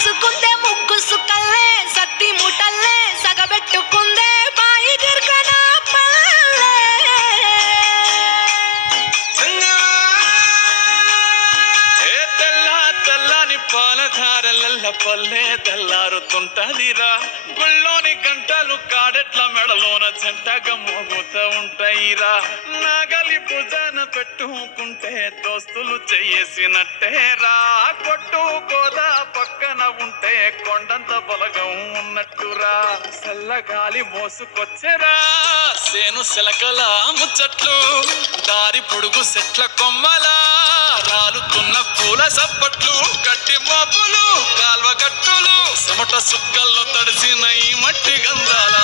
పూసుకుందే ముగ్గు సుక్కల్లే సత్తి ముటల్లే సగబెట్టుకుందే బాయి గిర్కన పల్లె తెల్ల తెల్లని పాలధారలల్ల పల్లె తెల్లారుతుంటదిరా గుళ్ళోని గంటలు కాడెట్ల మెడలోన జంటగా మోగుతూ ఉంటాయిరా నాగలి భుజాన పెట్టుకుంటే దోస్తులు చేసినట్టేరా కొట్టు గోదా పక్కన ఉంటే కొండంత బలగం ఉన్నట్టురా చల్లగాలి మోసుకొచ్చెరా సేను సెలకల ముచ్చట్లు దారి పొడుగు చెట్ల కొమ్మలా రాలుతున్న పూల సప్పట్లు గట్టి మబ్బులు కాల్వ గట్టులు చెమట సుక్కల్లో తడిసిన ఈ మట్టి గంధాల